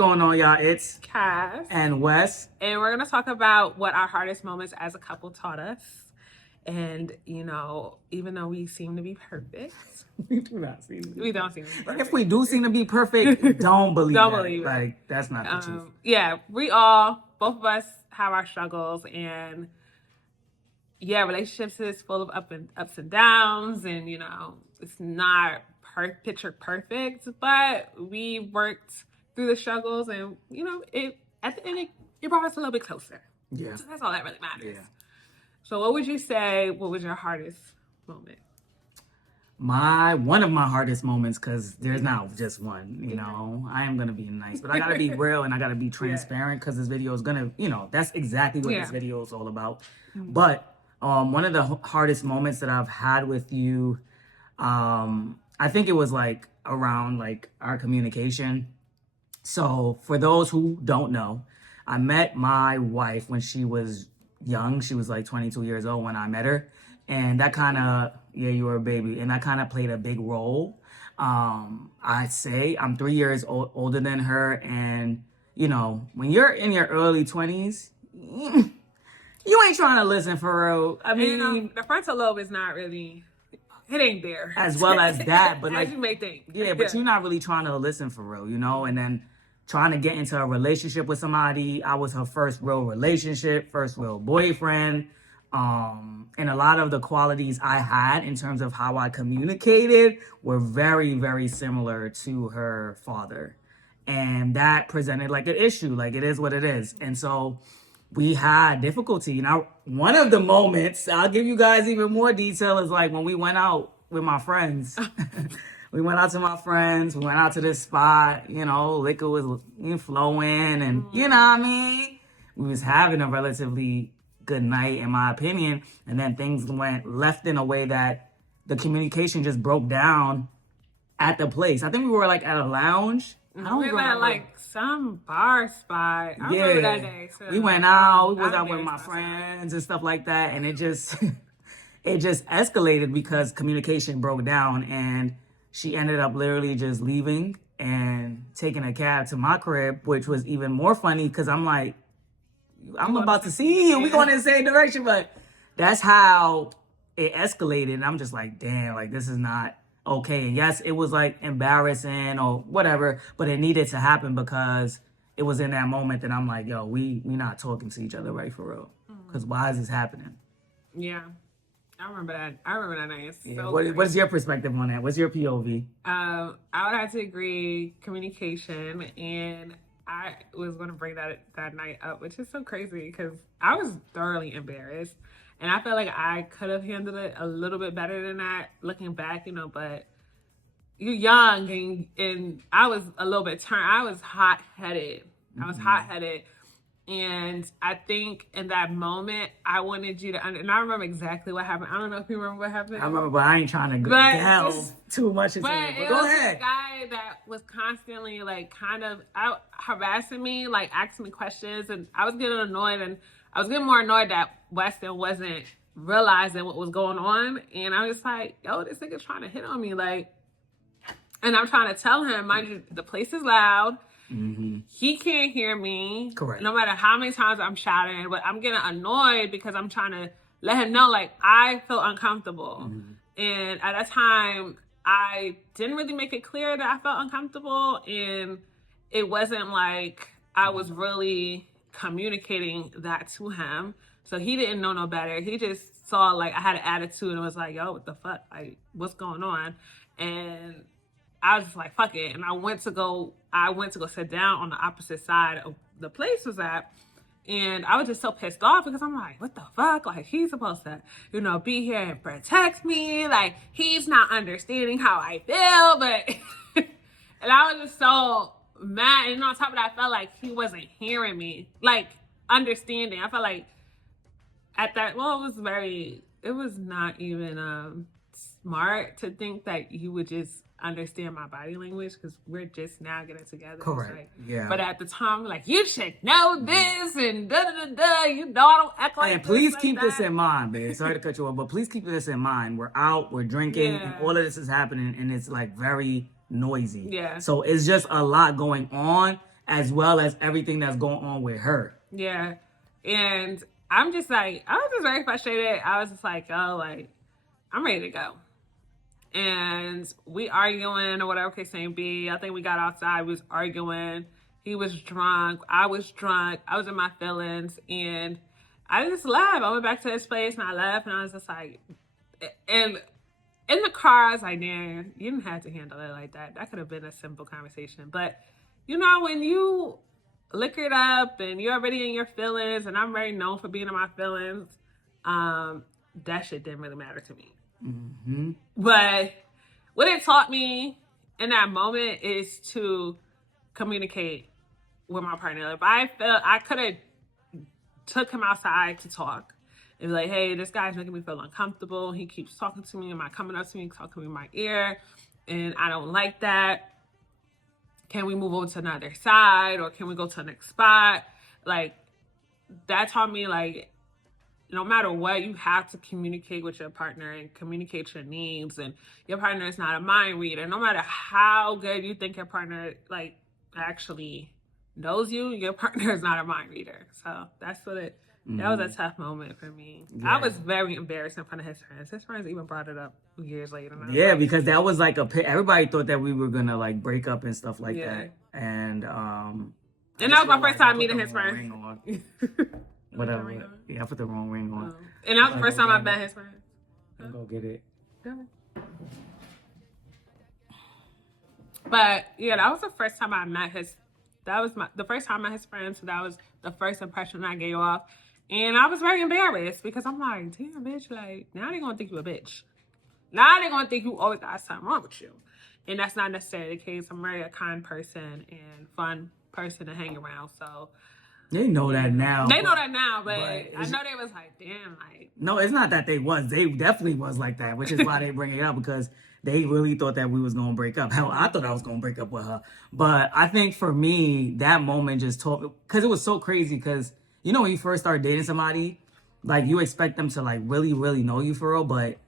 going on, y'all? It's Cass and Wes. And we're going to talk about what our hardest moments as a couple taught us. And, you know, even though we seem to be perfect, we do not seem to be we don't seem to be perfect. If we do seem to be perfect, don't believe Don't that. believe it. Like, that's not the truth. Yeah, both of us have our struggles, and yeah, relationships is full of ups and downs, and, you know, it's not picture perfect, but we worked through the struggles, and, you know, at the end it brought us a little bit closer. Yeah. So that's all that really matters. Yeah. So what would you say, what was your hardest moment? One of my hardest moments, because there's not just one, you know. I am going to be nice, but I got to be real and I got to be transparent, because this video is going to, you know, that's exactly what this video is all about. Mm-hmm. But one of the hardest moments that I've had with you, I think it was like around like our communication. So for those who don't know, I met my wife when she was young. She was like 22 years old when I met her. And that kind of, yeah, you were a baby. And that kind of played a big role. I'd say I'm 3 years older than her. And, you know, when you're in your early 20s, you ain't trying to listen for real. I mean, you know, the frontal lobe is not really, it ain't there. As well as that. But as like, you may think. Yeah, but you're not really trying to listen for real, you know? And then trying to get into a relationship with somebody. I was her first real relationship, first real boyfriend. And a lot of the qualities I had in terms of how I communicated were very, very similar to her father. And that presented like an issue, like it is what it is. And so we had difficulty. Now, one of the moments, I'll give you guys even more detail, is like when we went out with my friends. We went out to my friends. We went out to this spot. You know, liquor was flowing, and you know what I mean? We was having a relatively good night, in my opinion. And then things went left in a way that the communication just broke down at the place. I think we were like at a lounge. I don't remember. At like some bar spot. I remember that day. So we went out. We was out with my friends and stuff like that. And it just escalated because communication broke down, and she ended up literally just leaving and taking a cab to my crib, which was even more funny because I'm like, I'm about to see you. We're going in the same direction. But that's how it escalated. And I'm just like, damn, like this is not okay. And yes, it was like embarrassing or whatever, but it needed to happen because it was in that moment that I'm like, yo, we not talking to each other right for real. Because why is this happening? Yeah. I remember that. I remember that night. Yeah. What's your perspective on that? What's your POV? I would have to agree, communication, and I was going to bring that night up, which is so crazy because I was thoroughly embarrassed, and I felt like I could have handled it a little bit better than that, looking back, you know. But you're young, and I was a little bit turned. I was hot-headed. And I think in that moment, I wanted you to, and I remember exactly what happened. I don't know if you remember what happened. I remember, but I ain't trying to delve too much into it. But go ahead. This guy that was constantly like kind of out harassing me, like asking me questions, and I was getting annoyed, and I was getting more annoyed that Weston wasn't realizing what was going on, and I was like, yo, this nigga's trying to hit on me, like, and I'm trying to tell him, mind you, the place is loud. Mm-hmm. He can't hear me. Correct. No matter how many times I'm shouting, but I'm getting annoyed because I'm trying to let him know, like, I feel uncomfortable. Mm-hmm. And at that time, I didn't really make it clear that I felt uncomfortable. And it wasn't like I was really communicating that to him. So he didn't know no better. He just saw, like, I had an attitude and was like, yo, what the fuck? Like, what's going on? And I was just like, fuck it. And I went to go sit down on the opposite side of the place was at. And I was just so pissed off because I'm like, what the fuck? Like, he's supposed to, you know, be here and protect me. Like, he's not understanding how I feel. But, and I was just so mad. And on top of that, I felt like he wasn't hearing me, like, understanding. I felt like at that, well, it was not even smart to think that you would just understand my body language because we're just now getting together. Correct. Like, yeah. But at the time, like, you should know this and da da da da. You know, I don't act like. And please keep this in mind, man. Sorry to cut you off, but please keep this in mind. We're out, we're drinking, and all of this is happening, and it's like very noisy. Yeah. So it's just a lot going on as well as everything that's going on with her. Yeah. And I'm just like, I was just very frustrated. I was just like, oh, like, I'm ready to go. And we arguing or whatever case may be. I think we got outside, we was arguing. He was drunk. I was drunk. I was in my feelings. And I just left. I went back to his place and I left. And I was just like, and in the car, I was like, man, you didn't have to handle it like that. That could have been a simple conversation. But, you know, when you liquor it up and you're already in your feelings, and I'm very known for being in my feelings, that shit didn't really matter to me. Mm-hmm. But what it taught me in that moment is to communicate with my partner. If I felt I could have took him outside to talk and be like, hey, this guy's making me feel uncomfortable. He keeps talking to me. Am I coming up to me, talking to me in my ear? And I don't like that. Can we move over to another side, or can we go to the next spot? Like, that taught me, like, no matter what, you have to communicate with your partner and communicate your needs. And your partner is not a mind reader. No matter how good you think your partner, like, actually knows you, your partner is not a mind reader. So that's what it, that was a tough moment for me. Yeah. I was very embarrassed in front of his friends. His friends even brought it up years later. Yeah, because that was like everybody thought that we were gonna like break up and stuff like that. And that was my first time meeting his friends. Whatever. Yeah, I put the wrong ring on. And that was the first time I met his friends. I'm gonna get it. But yeah, that was the first time I met his. That was the first time I met his friends. So that was the first impression I gave off, and I was very embarrassed because I'm like, damn, bitch, like now they're gonna think you a bitch. Now they're gonna think you always got something wrong with you, and that's not necessarily the case. I'm very a kind person and fun person to hang around. So. They know that now. They know that now, but I know they was like, damn, like. No, it's not that they was. They definitely was like that, which is why they bring it up, because they really thought that we was going to break up. Hell, I thought I was going to break up with her. But I think for me, that moment just taught me, because it was so crazy, because, you know, when you first start dating somebody, like, you expect them to, like, really, really know you for real, but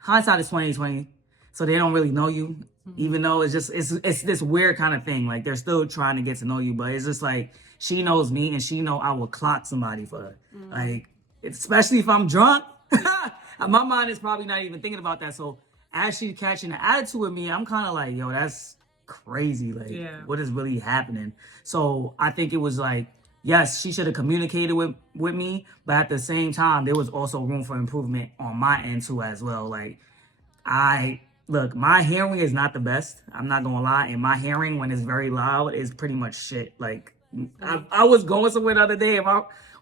hindsight is 20/20, so they don't really know you, even though it's just, it's this weird kind of thing. Like, they're still trying to get to know you, but it's just like, she knows me, and she know I will clock somebody for her. Like, especially if I'm drunk. My mind is probably not even thinking about that. So as she's catching the attitude with me, I'm kind of like, yo, that's crazy. Like, what is really happening? So I think it was like, yes, she should have communicated with me, but at the same time, there was also room for improvement on my end too as well. Like, look, my hearing is not the best. I'm not gonna lie. And my hearing, when it's very loud, is pretty much shit. Like, I was going somewhere the other day, and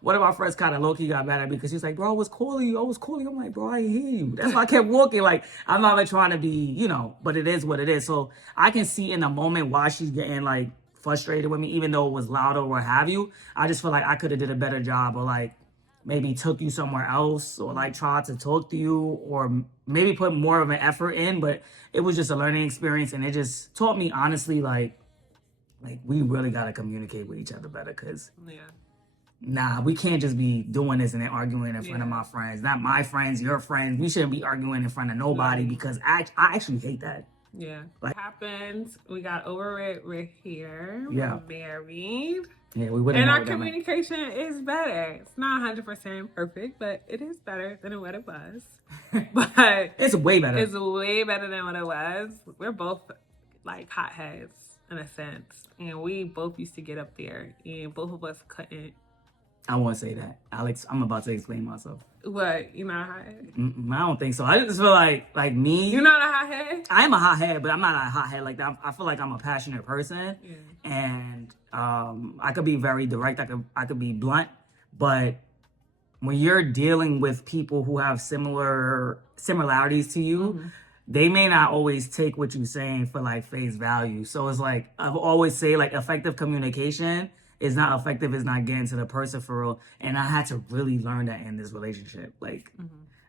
one of my friends kind of low-key got mad at me because she's like, bro, I was calling you. I'm like, bro, I hear you. That's why I kept walking. Like, I'm not even trying to be, you know, but it is what it is. So I can see in the moment why she's getting, like, frustrated with me, even though it was loud or what have you. I just feel like I could have did a better job, or, like, maybe took you somewhere else, or, like, tried to talk to you, or maybe put more of an effort in. But it was just a learning experience, and it just taught me, honestly, like, we really got to communicate with each other better, because we can't just be doing this and then arguing in front of my friends. Not my friends, your friends. We shouldn't be arguing in front of nobody, because I actually hate that. Yeah. Like, happened. We got over it. We're here. Yeah. We're married. Yeah, we wouldn't. And our communication is better. It's not 100% perfect, but it is better than what it was. But it's way better. It's way better than what it was. We're both like hotheads in a sense, and we both used to get up there, and both of us couldn't. I won't say that, Alex. I'm about to explain myself. What? You're not a hothead? I don't think so. I just feel like me. You're not a hothead? I am a hothead, but I'm not a hothead like that. I feel like I'm a passionate person, and I could be very direct. I could be blunt, but when you're dealing with people who have similarities to you, they may not always take what you're saying for like face value. So it's like, I've always say, like, effective communication is not effective, is not getting to the person for real. And I had to really learn that in this relationship. Like,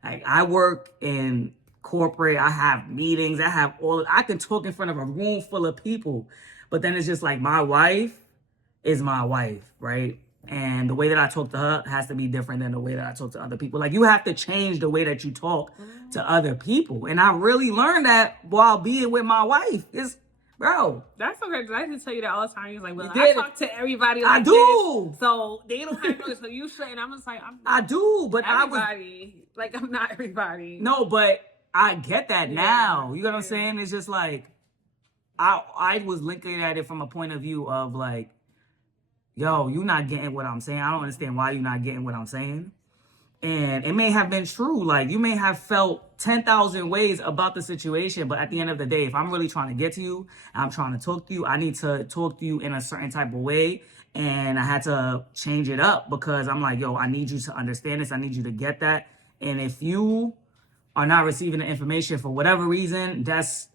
I work in corporate, I have meetings, I can talk in front of a room full of people, but then it's just like, my wife is my wife, right? And the way that I talk to her has to be different than the way that I talk to other people. Like, you have to change the way that you talk to other people. And I really learned that while being with my wife. Bro. That's so crazy. I just tell you that all the time. He's like, well, You I did. talk to everybody like I do. this, so they don't have no, so you should. And I'm just like, I do, but everybody. Like, I'm not everybody. No, but I get that now. You know what I'm saying? It's just like, I was looking at it from a point of view of like, yo, you not getting what I'm saying. I don't understand why you're not getting what I'm saying. And it may have been true. Like, you may have felt 10,000 ways about the situation. But at the end of the day, if I'm really trying to get to you, and I'm trying to talk to you, I need to talk to you in a certain type of way. And I had to change it up because I'm like, yo, I need you to understand this. I need you to get that. And if you are not receiving the information for whatever reason,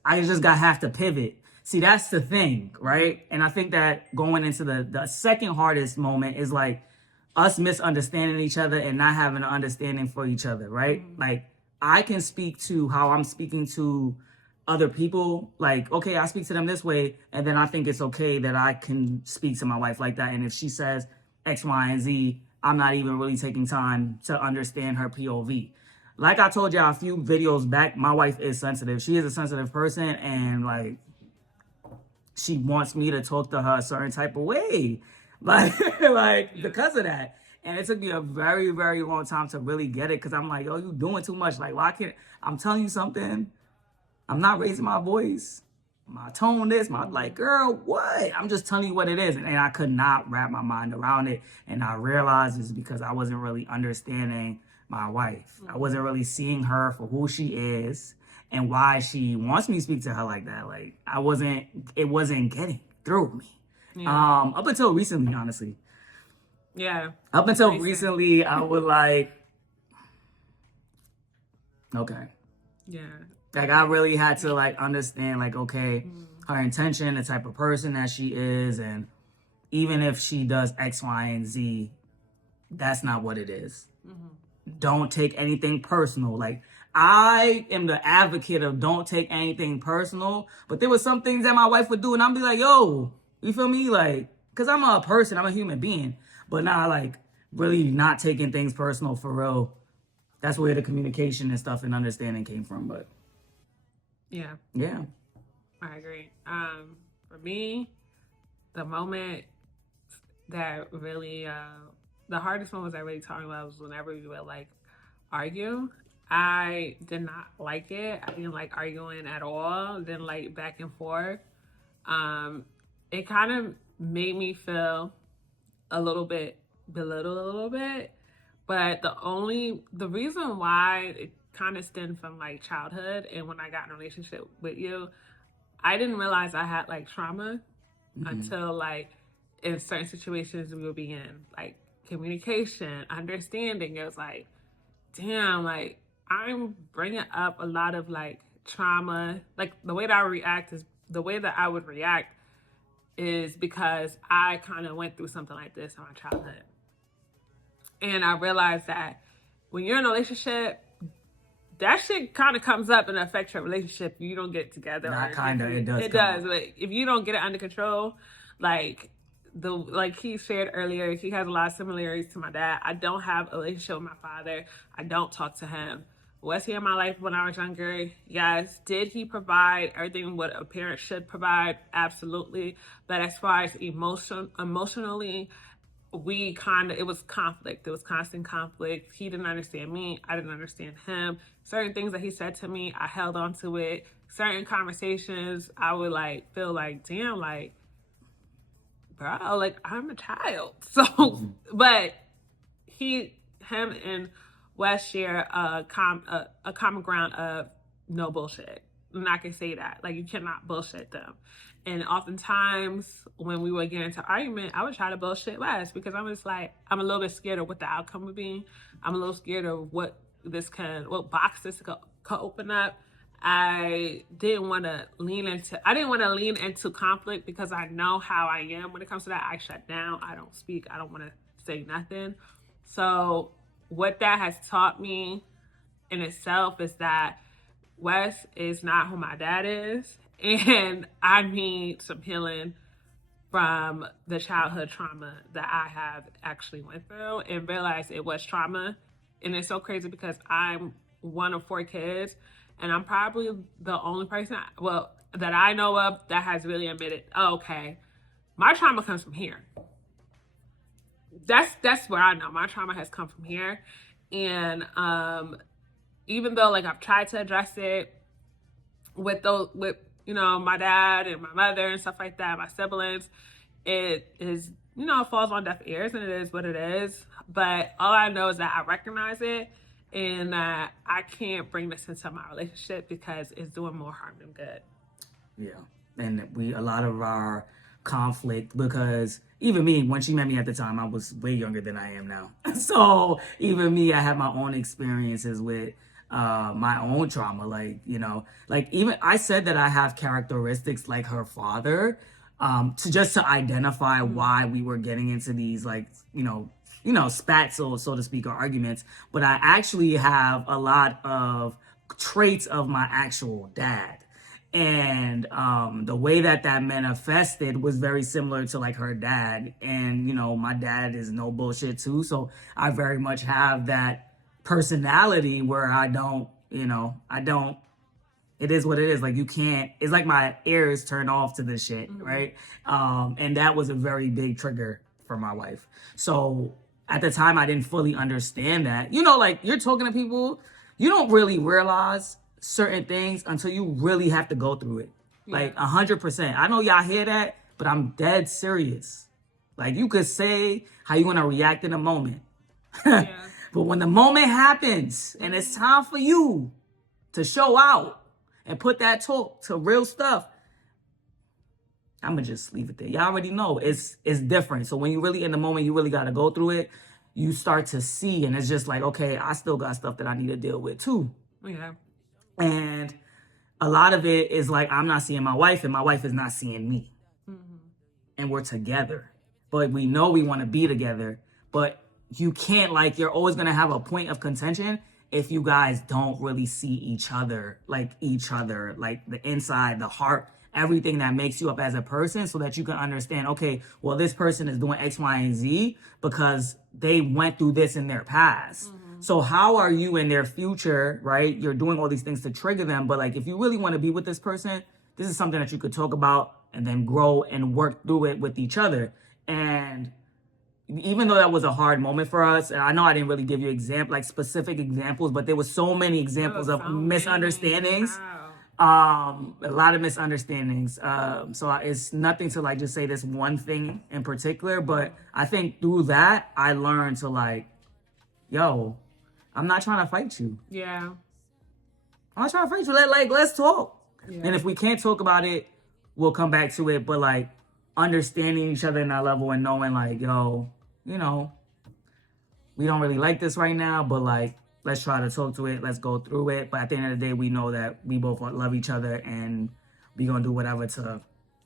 I just have to pivot. See, that's the thing, right? And I think that going into the second hardest moment is like, us misunderstanding each other and not having an understanding for each other, right? Mm-hmm. Like, I can speak to how I'm speaking to other people. Like, okay, I speak to them this way, and then I think it's okay that I can speak to my wife like that. And if she says X, Y, and Z, I'm not even really taking time to understand her POV. Like I told y'all a few videos back, my wife is sensitive. She is a sensitive person, and like, she wants me to talk to her a certain type of way. Like because of that. And it took me a very, very long time to really get it because I'm like, yo, you doing too much. Like, why can't I'm telling you something? I'm not raising my voice. My tone this, like, girl, what? I'm just telling you what it is. And I could not wrap my mind around it. And I realized it's because I wasn't really understanding my wife. I wasn't really seeing her for who she is and why she wants me to speak to her like that. Like, it wasn't getting through me. Yeah. Up until recently, honestly. Yeah. Up until recently, I was like, okay. Yeah. Like, I really had to like understand, like, okay, her intention, the type of person that she is, and even if she does X, Y, and Z, that's not what it is. Mm-hmm. Don't take anything personal. Like, I am the advocate of don't take anything personal, but there were some things that my wife would do, and I'd be like, yo, you feel me? Like, because I'm a person, I'm a human being, but not like really not taking things personal for real. That's where the communication and stuff and understanding came from. But yeah, I agree. For me, the moment that really, the hardest moments I really talking about was whenever we would like argue. I did not like it. I didn't like arguing at all. Didn't like back and forth. It kind of made me feel a little bit belittled a little bit. But the reason why it kind of stemmed from like childhood and when I got in a relationship with you, I didn't realize I had like trauma until like in certain situations we would be in, like communication, understanding. It was like, damn, like I'm bringing up a lot of like trauma. Like the way that I would react is because I kind of went through something like this in my childhood. And I realized that when you're in a relationship, that shit kind of comes up and affects your relationship if you don't get it together. Not kind of, it does. It does. But if you don't get it under control, like he shared earlier, he has a lot of similarities to my dad. I don't have a relationship with my father. I don't talk to him. Was he in my life when I was younger? Yes. Did he provide everything what a parent should provide? Absolutely. But as far as emotionally, it was conflict. There was constant conflict. He didn't understand me. I didn't understand him. Certain things that he said to me, I held on to it. Certain conversations, I would like feel like, damn, like, bro, like I'm a child. So, but him and Wes share a common ground of no bullshit. And I can say that. Like, you cannot bullshit them. And oftentimes when we would get into argument, I would try to bullshit Wes because I'm just like, I'm a little bit scared of what the outcome would be. I'm a little scared of what box this could open up. I didn't want to lean into conflict because I know how I am when it comes to that. I shut down. I don't speak. I don't want to say nothing. So what that has taught me in itself is that Wes is not who my dad is. And I need some healing from the childhood trauma that I have actually went through and realized it was trauma. And it's so crazy because I'm one of 4 kids and I'm probably the only person, that I know of that has really admitted, oh, okay, my trauma comes from here. That's where I know my trauma has come from here. And even though like I've tried to address it with my dad and my mother and stuff like that, my siblings, it is, falls on deaf ears, and it is what it is. But all I know is that I recognize it, and that I can't bring this into my relationship because it's doing more harm than good. Yeah. And a lot of our conflict, because even me, when she met me at the time, I was way younger than I am now. So even me, I have my own experiences with my own trauma. Like, like even I said that I have characteristics like her father, to identify why we were getting into these, like, spats, so to speak, or arguments. But I actually have a lot of traits of my actual dad. And the way that manifested was very similar to like her dad. And, my dad is no bullshit too. So I very much have that personality where I don't, it is what it is. Like, you can't, it's like my ears turn off to this shit, right? And that was a very big trigger for my wife. So at the time, I didn't fully understand that. Like, you're talking to people, you don't really realize certain things until you really have to go through it. Like 100%. I know y'all hear that, but I'm dead serious. Like, you could say how you want to react in a moment. But when the moment happens and it's time for you to show out and put that talk to real stuff, I'm going to just leave it there. Y'all already know it's different. So when you really in the moment, you really got to go through it. You start to see, and it's just like, okay, I still got stuff that I need to deal with too. Yeah. And a lot of it is like, I'm not seeing my wife and my wife is not seeing me. And we're together. But we know we want to be together. But you can't, like, you're always going to have a point of contention if you guys don't really see each other, like the inside, the heart, everything that makes you up as a person, so that you can understand, okay, well, this person is doing X, Y, and Z because they went through this in their past. So how are you in their future, right? You're doing all these things to trigger them. But like, if you really want to be with this person, this is something that you could talk about and then grow and work through it with each other. And even though that was a hard moment for us, and I know I didn't really give you specific examples, but there was so many examples of misunderstandings. Wow. A lot of misunderstandings. So it's nothing to like just say this one thing in particular, but I think through that, I learned to like, yo, I'm not trying to fight you. Yeah. I'm not trying to fight you. Let's talk. Yeah. And if we can't talk about it, we'll come back to it. But like, understanding each other in that level and knowing like, yo, we don't really like this right now, but like, let's try to talk to it. Let's go through it. But at the end of the day, we know that we both love each other and we're going to do whatever to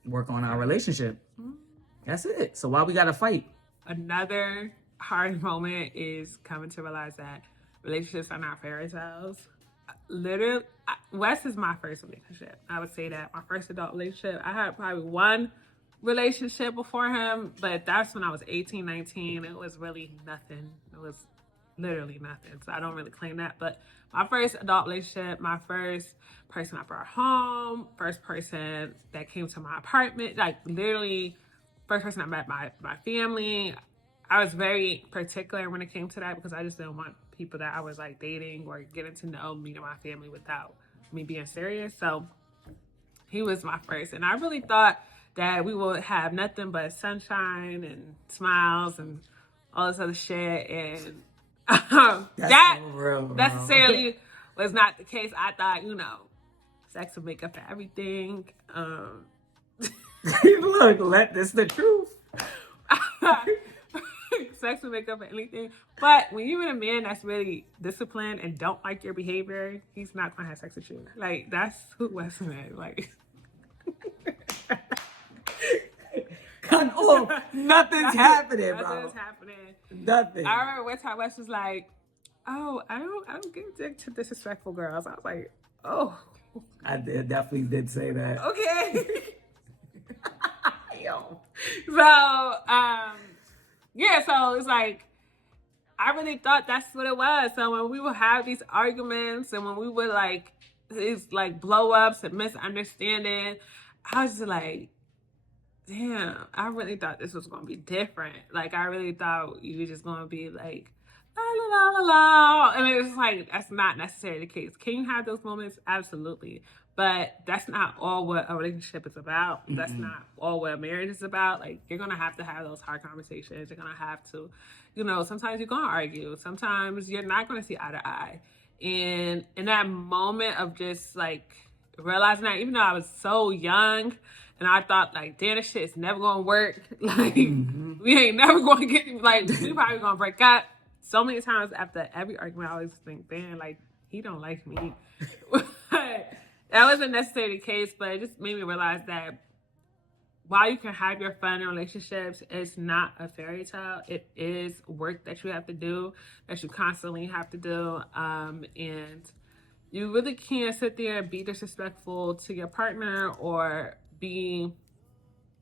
work on our relationship. That's it. So why we got to fight? Another hard moment is coming to realize that relationships are not fairy tales. Literally, Wes is my first relationship. I would say that my first adult relationship. I had probably one relationship before him, but that's when I was 18, 19. It was really nothing. It was literally nothing. So I don't really claim that. But my first adult relationship, my first person I brought home, first person that came to my apartment, like literally first person I met my family. I was very particular when it came to that because I just didn't want people that I was like dating or getting to know me and my family without me being serious. So he was my first. And I really thought that we would have nothing but sunshine and smiles and all this other shit. And that so real, necessarily was not the case. I thought, sex would make up for everything. Look, this is the truth. Sex will make up for anything. But when you're with a man that's really disciplined and don't like your behavior, he's not gonna have sex with you. Like, that's who Weston is. Like, nothing's happening, bro. Nothing's happening. Nothing. I remember one time Wes was like, "Oh, I don't give dick to disrespectful girls." I was like, "Oh." I definitely did say that. Okay. Yo. So, yeah, so it's like, I really thought that's what it was. So when we would have these arguments and when we would like these like blow ups and misunderstanding. I was just like, damn, I really thought this was gonna be different. Like I really thought you were just gonna be like la la la la la. And it was like that's not necessarily the case. Can you have those moments? Absolutely. But that's not all what a relationship is about. Mm-hmm. That's not all what a marriage is about. Like you're gonna have to have those hard conversations. You're gonna have to, sometimes you're gonna argue. Sometimes you're not gonna see eye to eye. And in that moment of just like realizing that, even though I was so young and I thought like, damn, this shit is never gonna work. Like we ain't never gonna get, like we probably gonna break up. So many times after every argument, I always think, damn, like he don't like me. That wasn't necessarily the case, but it just made me realize that while you can have your fun in relationships, it's not a fairy tale. It is work that you have to do, that you constantly have to do. And you really can't sit there and be disrespectful to your partner or be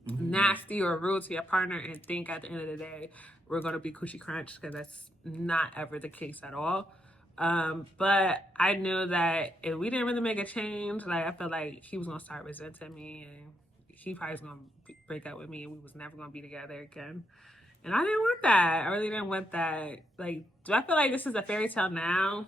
nasty or rude to your partner and think at the end of the day, we're going to be coochie crunch, because that's not ever the case at all. But I knew that if we didn't really make a change, like I felt like he was going to start resenting me and he probably was going to break up with me and we was never going to be together again. And I didn't want that. I really didn't want that. Like, do I feel like this is a fairy tale now?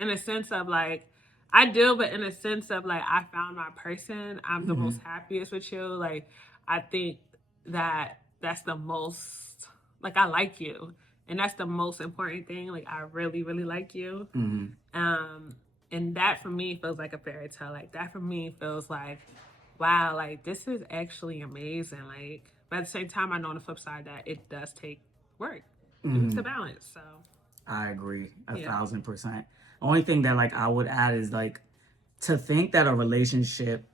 In a sense of like, I do, but in a sense of like, I found my person. I'm the most happiest with you. Like, I think that that's the most, like, I like you. And that's the most important thing. Like, I really, really like you. And that for me feels like a fairy tale. Like, that for me feels like, wow, like, this is actually amazing. Like, but at the same time, I know on the flip side that it does take work to balance. So I agree 1,000%. Only thing that like I would add is like, to think that a relationship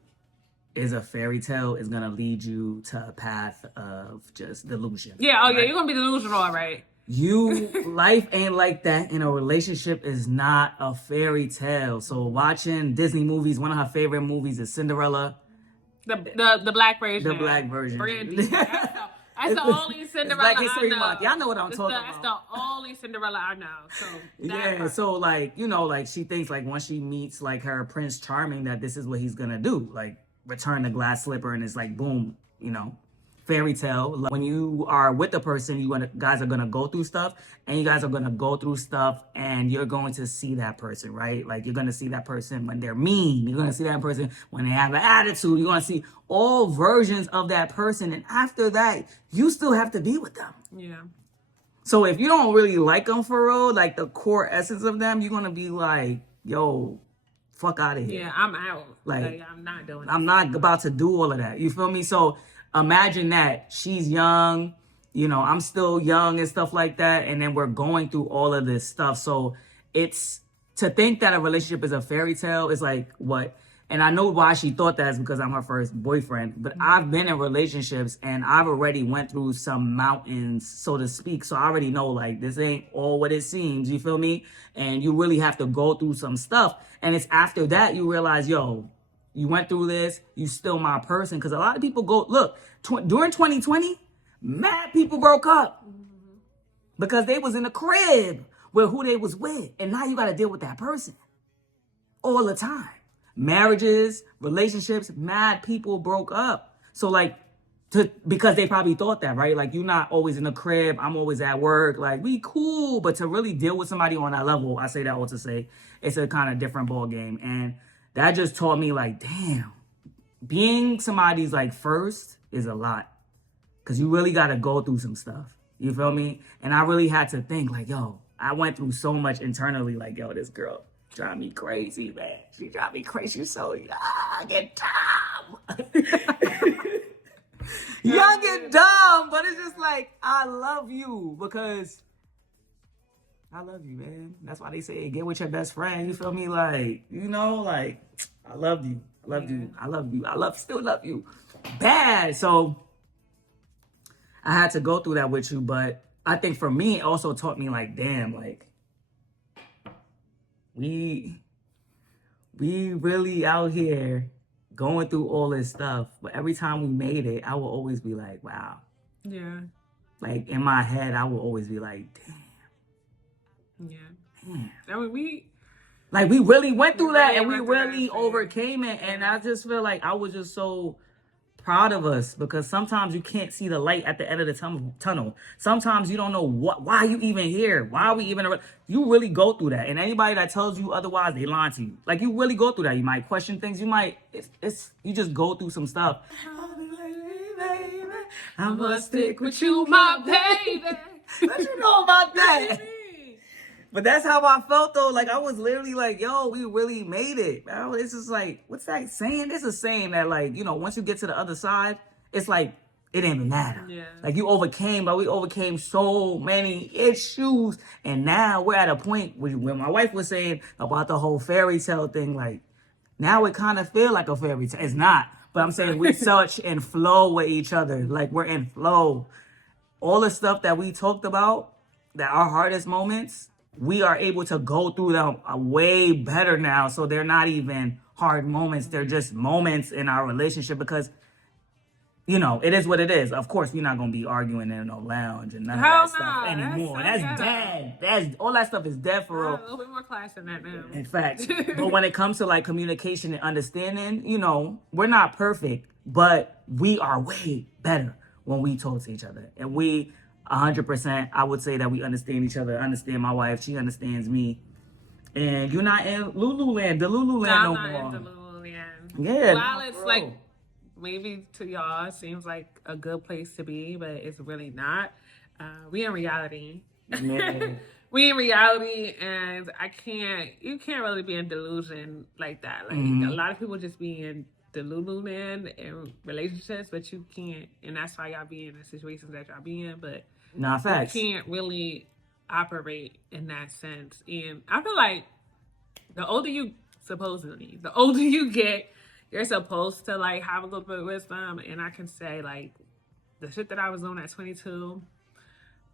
is a fairy tale is gonna lead you to a path of just delusion. Yeah, right? Yeah, you're gonna be delusional, all right. Life ain't like that, and a relationship is not a fairy tale. So watching Disney movies, one of her favorite movies is Cinderella. The black version. The black version. Brandy. That's the only Cinderella I know. Y'all know what I'm talking about. That's the only Cinderella I know. So yeah, so like, like she thinks like once she meets like her Prince Charming that this is what he's gonna do. Like return the glass slipper and it's like boom, fairy tale. Like, when you are with a person, guys are gonna go through stuff, and you guys are gonna go through stuff, and you're going to see that person, right? Like you're gonna see that person when they're mean. You're gonna see that person when they have an attitude. You're gonna see all versions of that person, and after that, you still have to be with them. Yeah. So if you don't really like them for real, like the core essence of them, you're gonna be like, yo, fuck out of here. Yeah, I'm out. Like I'm not doing it. I'm not about to do all of that. You feel me? So imagine that she's young, I'm still young and stuff like that. And then we're going through all of this stuff. So it's to think that a relationship is a fairy tale is like what? And I know why she thought that is because I'm her first boyfriend, but I've been in relationships and I've already went through some mountains, so to speak. So I already know like this ain't all what it seems. You feel me? And you really have to go through some stuff. And it's after that you realize, yo, you went through this, you still my person. Because a lot of people during 2020, mad people broke up because they was in a crib with who they was with. And now you got to deal with that person all the time. Marriages, relationships, mad people broke up. So like, because they probably thought that, right? Like you're not always in the crib, I'm always at work, like we cool. But to really deal with somebody on that level, I say that all to say, it's a kind of different ball game. And that just taught me like, damn, being somebody's like first is a lot. Cause you really gotta go through some stuff. You feel me? And I really had to think like, yo, I went through so much internally, like, yo, this girl drive me crazy, man. She drive me crazy. So young and dumb. Young and dumb. But it's just like, I love you because I love you, man. That's why they say get with your best friend. You feel me? Like, like I love you. I love you. I love you. Still love you. Bad. So I had to go through that with you. But I think for me, it also taught me like, damn, like, we really out here going through all this stuff. But every time we made it, I will always be like, wow. Yeah. Like in my head, I will always be like, damn. Yeah. Damn. I mean, Like we really went through that and we went through that really shit. overcame it. And I just feel like I was just so proud of us because sometimes you can't see the light at the end of the tunnel. Sometimes you don't know why you even here. Why are we even? You really go through that. And anybody that tells you otherwise, they lying to you. Like you really go through that. You might question things. You might. You just go through some stuff. I must stick with you, my baby. What you know about that? But that's how I felt though. Like I was literally like, yo, we really made it. It's just like, what's that saying? It's a saying that like, once you get to the other side, it's like, it didn't even matter. Yeah. Like you overcame, but we overcame so many issues. And now we're at a point when my wife was saying about the whole fairy tale thing, like now it kind of feel like a fairy tale. It's not, but I'm saying we're such in flow with each other. Like we're in flow. All the stuff that we talked about, that our hardest moments, we are able to go through them way better now. So they're not even hard moments. They're just moments in our relationship because, it is what it is. Of course, we're not going to be arguing in no lounge and none of that stuff anymore. That's dead. All that stuff is dead for real. A little bit more class than that now. In fact, but when it comes to like communication and understanding, we're not perfect, but we are way better when we talk to each other. And we 100%, I would say that we understand each other. I understand my wife. She understands me. And you're not in Lululand, the Lululand no more. I'm not in the Lululand. Yeah. While it's like, maybe to y'all, it seems like a good place to be, but it's really not. We in reality. Yeah. We in reality, and you can't really be in delusion like that. Like a lot of people just be in the Lululand in relationships, but you can't, and that's why y'all be in the situations that y'all be in, but facts. You can't really operate in that sense. And I feel like the older you get, you're supposed to like have a little bit of wisdom. And I can say like the shit that I was doing at 22,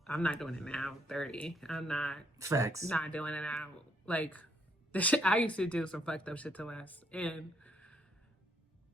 I'm not doing it now. 30, I'm not. Facts. Not doing it now. Like the shit I used to do some fucked up shit to Wes, and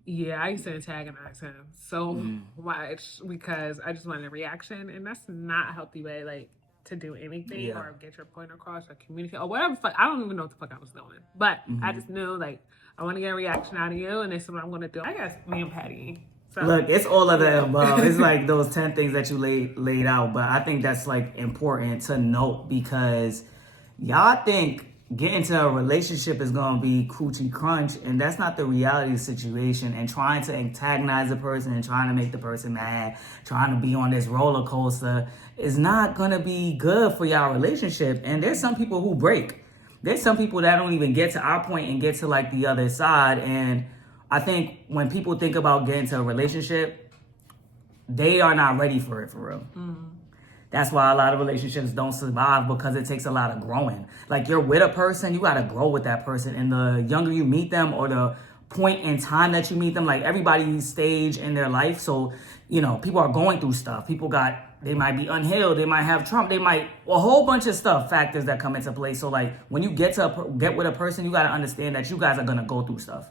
yeah, I used to antagonize him so much because I just wanted a reaction, and that's not a healthy way, like, to do anything or get your point across or communicate or whatever. I don't even know what the fuck I was doing, but I just knew like I want to get a reaction out of you, and this is what I'm gonna do. I guess me and Patty. So, look, it's all of the above. It's like those 10 things that you laid out, but I think that's like important to note because y'all think getting to a relationship is going to be coochie crunch, and that's not the reality of the situation. And trying to antagonize a person and trying to make the person mad, trying to be on this roller coaster is not going to be good for y'all relationship. And there's some people who break. There's some people that don't even get to our point and get to like the other side. And I think when people think about getting to a relationship, they are not ready for it for real. That's why a lot of relationships don't survive because it takes a lot of growing. Like you're with a person, you got to grow with that person. And the younger you meet them or the point in time that you meet them, like everybody's stage in their life. So, people are going through stuff. They might be unhealed. They might have trauma. They might, a whole bunch of factors that come into play. So like when you get with a person, you got to understand that you guys are going to go through stuff.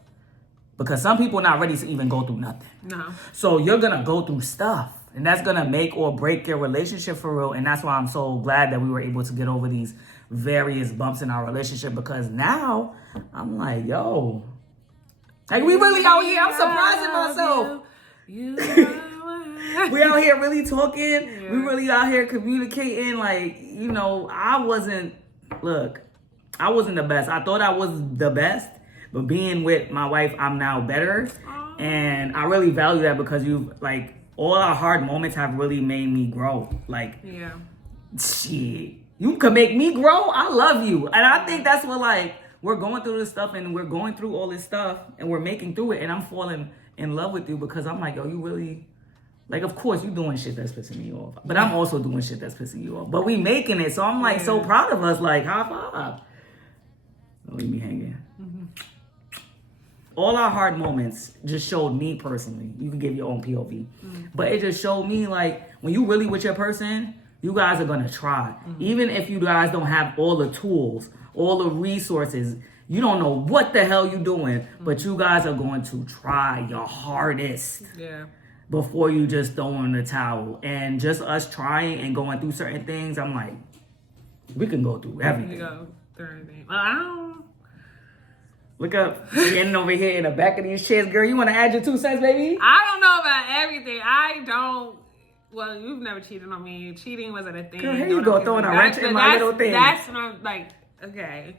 Because some people are not ready to even go through nothing. No. So you're going to go through stuff. And that's going to make or break your relationship for real. And that's why I'm so glad that we were able to get over these various bumps in our relationship. Because now I'm like, yo. Like, we really out here. I'm surprising myself. We out here really talking. Yeah. We really out here communicating. Like, I wasn't the best. I thought I was the best. But being with my wife, I'm now better. Aww. And I really value that because all our hard moments have really made me grow. Like, shit, you can make me grow. I love you. And I think that's what, we're going through this stuff and we're going through all this stuff and we're making through it. And I'm falling in love with you because I'm like, yo, you really, of course you doing shit that's pissing me off. But I'm also doing shit that's pissing you off. But we making it. So I'm so proud of us. High five. Don't leave me hanging. All our hard moments just showed me personally. You can give your own POV. But it just showed me when you really with your person, you guys are going to try. Even if you guys don't have all the tools, all the resources, you don't know what the hell you're doing, but you guys are going to try your hardest before you just throw in the towel. And just us trying and going through certain things, I'm like, we can go through everything. Well, Look up. Getting over here in the back of these chairs, girl. You want to add your 2 cents, baby? I don't know about everything. I don't. Well, you've never cheated on me. Cheating wasn't a thing. Girl, here you go throwing a wrench in my little thing. That's what I'm like. Okay,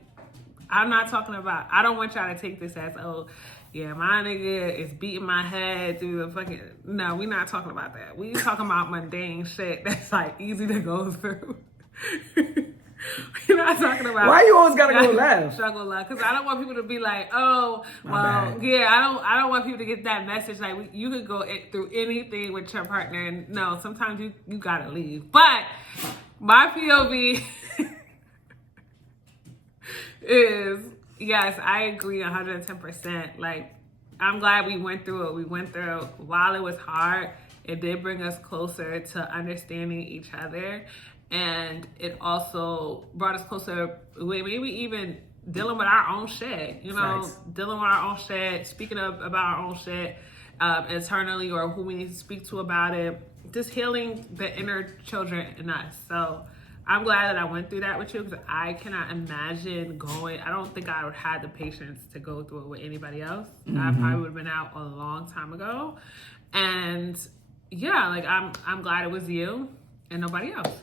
I'm not talking about. I don't want y'all to take this as, oh, yeah, my nigga is beating my head through the fucking. No, we're not talking about that. We talking about mundane shit that's like easy to go through. We're not talking about. Why you always gotta go left? Struggle love, because I don't want people to be like, oh, well, yeah, I don't want people to get that message like you could go through anything with your partner, and no, sometimes you gotta leave. But my POV is yes, I agree 110%. Like, I'm glad we went through it. We went through it while it was hard. It did bring us closer to understanding each other. And it also brought us closer, maybe even dealing with our own shit, you know, Facts. dealing with our own shit, speaking up about our own shit internally, or who we need to speak to about it, just healing the inner children in us. So I'm glad that I went through that with you, because I cannot imagine going. I don't think I would have the patience to go through it with anybody else. I probably would have been out a long time ago. And yeah, like I'm glad it was you and nobody else.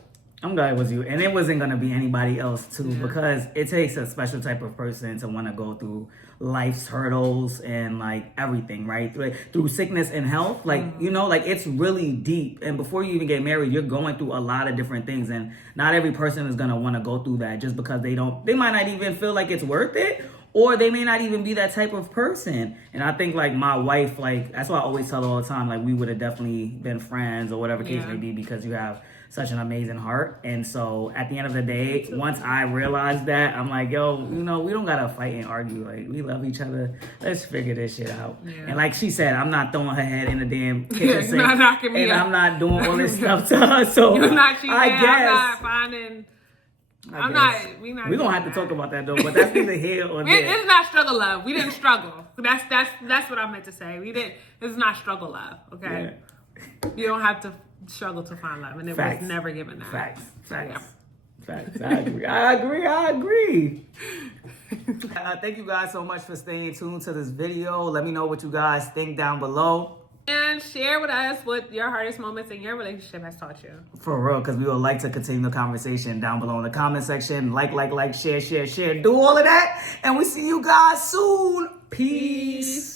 I'm glad it was you. And it wasn't going to be anybody else, too, because it takes a special type of person to want to go through life's hurdles and, like, everything, right? Through sickness and health. Like, you know, like, it's really deep. And before you even get married, you're going through a lot of different things. And not every person is going to want to go through that just because they might not even feel like it's worth it. Or they may not even be that type of person. And I think, like, my wife, like, that's why I always tell her all the time, like, we would have definitely been friends or whatever case may be, because you have such an amazing heart. And so at the end of the day, once I realized that, I'm like, yo, you know, we don't gotta fight and argue. Like, we love each other. Let's figure this shit out. Yeah. And like she said, I'm not throwing her head in the damn kitchen sink. Not knocking me and up. I'm not doing all this stuff to her. So You're not cheating. I guess. I'm not finding. We're gonna have to talk about that though, but that's neither here or there. It's not struggle love. We didn't struggle. That's what I meant to say. It's not struggle love. Okay, you don't have to struggle to find love, and it was never given that. Facts. I agree. Thank you guys so much for staying tuned to this video. Let me know what you guys think down below. And share with us what your hardest moments in your relationship has taught you. For real, because we would like to continue the conversation down below in the comment section. Like, share. Do all of that. And we see you guys soon. Peace.